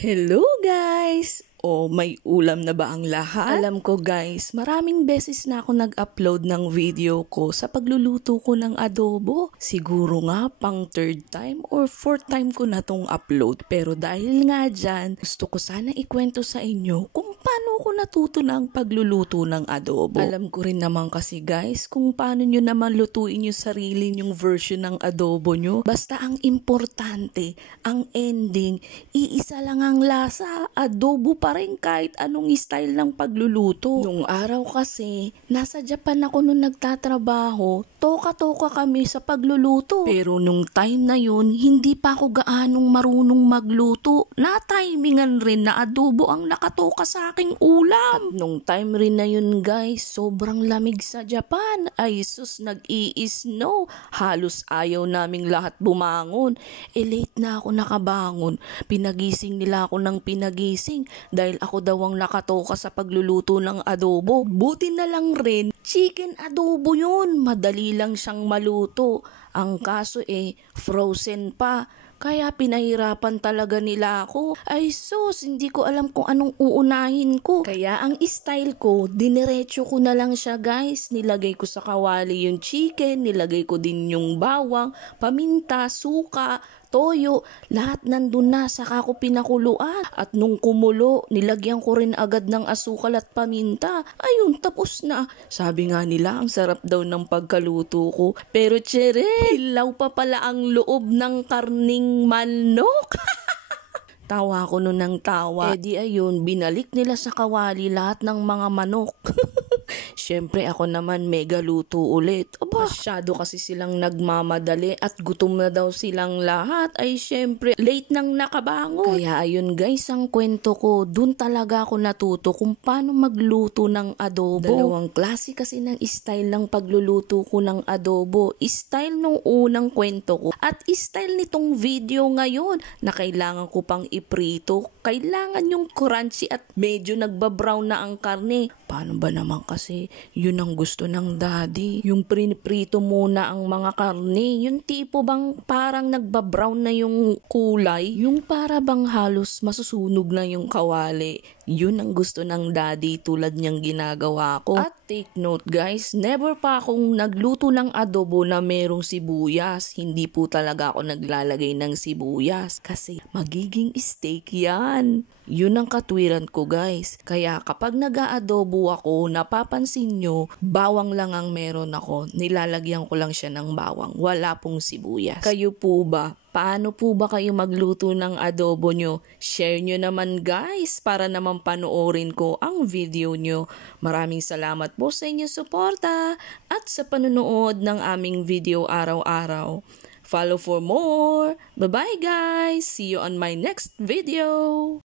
Hello guys! May ulam na ba ang lahat? Alam ko guys, maraming beses na ako nag-upload ng video ko sa pagluluto ko ng adobo. Siguro nga pang third time or fourth time ko na tong upload. Pero dahil nga dyan, gusto ko sana ikwento sa inyo kung paano ko natuto ng pagluluto ng adobo. Alam ko rin naman kasi guys kung paano nyo naman lutuin yung sarili nyong version ng adobo nyo. Basta ang importante, ang ending, iisa lang ang lasa, adobo pa rin kahit anong style ng pagluluto. Nung araw kasi, nasa Japan ako nung nagtatrabaho, toka-toka kami sa pagluluto. Pero nung time na yun, hindi pa ako gaanong marunong magluto. Na-timingan rin na adobo ang nakatoka sa aking ulam. At nung time rin na yun guys, sobrang lamig sa Japan. Ay sus, nag-i-snow. Halos ayaw naming lahat bumangon. Late na ako nakabangon. Pinagising nila ako ng pinagising dahil ako daw ang nakatoka sa pagluluto ng adobo. Buti na lang rin, chicken adobo yun. Madali lang siyang maluto. Ang kaso frozen pa. Kaya pinahirapan talaga nila ako. Ay sus, hindi ko alam kung anong uunahin ko. Kaya ang style ko, diniretso ko na lang siya guys. Nilagay ko sa kawali yung chicken, nilagay ko din yung bawang, paminta, suka, toyo, lahat nandun na, saka ko pinakuluan. At nung kumulo, nilagyan ko rin agad ng asukal at paminta. Ayun, tapos na. Sabi nga nila, ang sarap daw ng pagkaluto ko. Pero tsere, hilaw pa pala ang loob ng karning manok. Tawa ko nun ng tawa. Di ayun, binalik nila sa kawali lahat ng mga manok. Siyempre ako naman mega luto ulit. Masyado kasi silang nagmamadali at gutom na daw silang lahat. Ay siyempre late nang nakabangon. Kaya ayun guys, ang kwento ko, dun talaga ako natuto kung paano magluto ng adobo. Dalawang klase kasi ng style ng pagluluto ko ng adobo. Style nung unang kwento ko at style nitong video ngayon na kailangan ko pang iprito. Kailangan yung crunchy at medyo nagbabrown na ang karne. Paano ba naman kasi? Yun ang gusto ng daddy. Yung prito muna ang mga karne. Yung tipo bang parang nagbabrown na yung kulay. Yung para bang halos masusunog na yung kawali. Yun ang gusto ng daddy tulad niyang ginagawa ko. At take note guys, never pa akong nagluto ng adobo na merong sibuyas. Hindi po talaga ako naglalagay ng sibuyas kasi magiging steak yan. Yun ang katwiran ko guys. Kaya kapag nag-aadobo ako, napapansin nyo, bawang lang ang meron ako. Nilalagyan ko lang siya ng bawang. Wala pong sibuyas. Kayo po ba? Paano po ba kayo magluto ng adobo nyo? Share nyo naman guys para naman panoorin ko ang video nyo. Maraming salamat po sa inyong suporta at sa panonood ng aming video araw-araw. Follow for more. Bye-bye guys! See you on my next video!